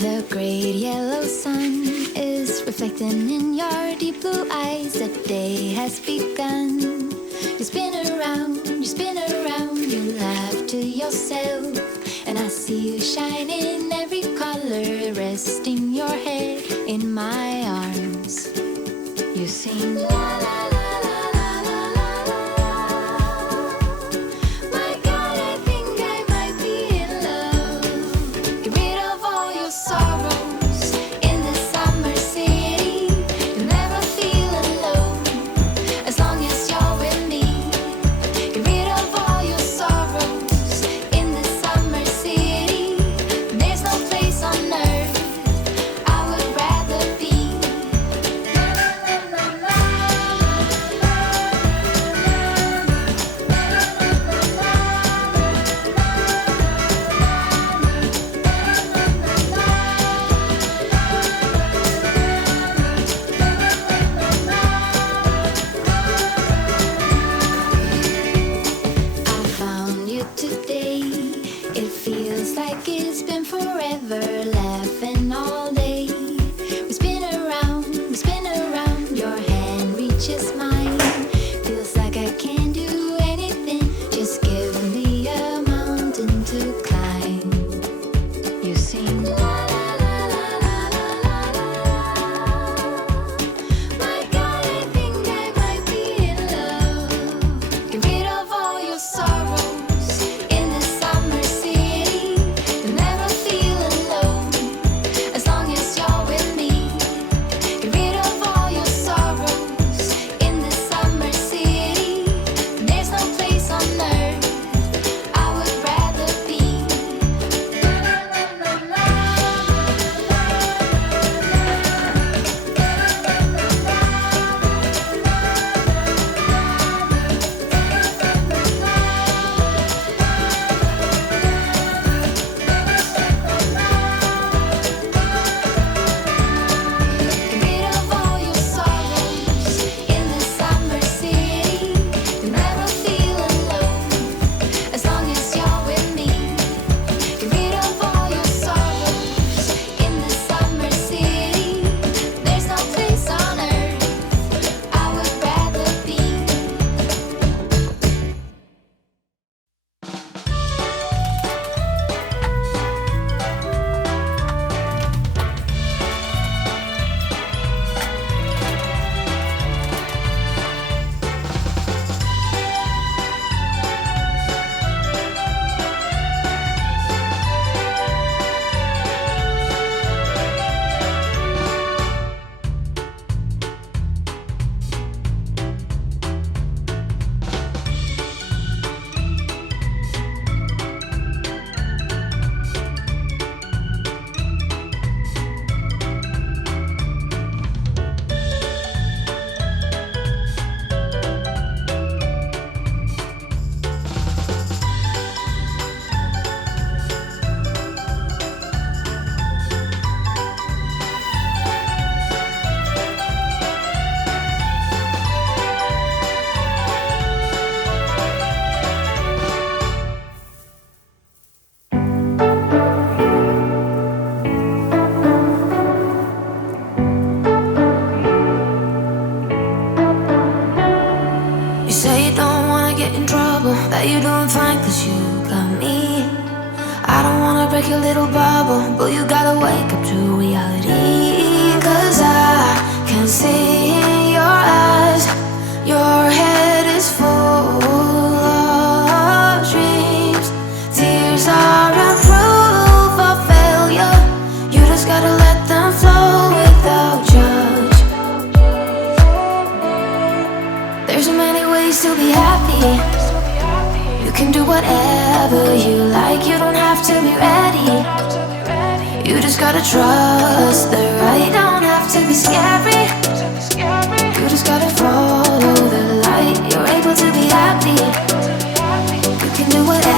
The great yellow sun is reflecting in your deep blue eyes. The day has begun. You spin around, you laugh to yourself. And I see you shine in every color, resting your head in my arms. You sing la la la. That you're doing fine cause you got me. I don't wanna break your little bubble, but you gotta wake up to reality. Cause I can see in your eyes, your head is full of dreams. Tears aren't proof of failure, you just gotta let them flow without judge. There's so many ways to be happy. You can do whatever you like, you don't have to be ready. You just gotta trust the right, don't have to be scary. You just gotta follow the light, you're able to be happy. You can do whatever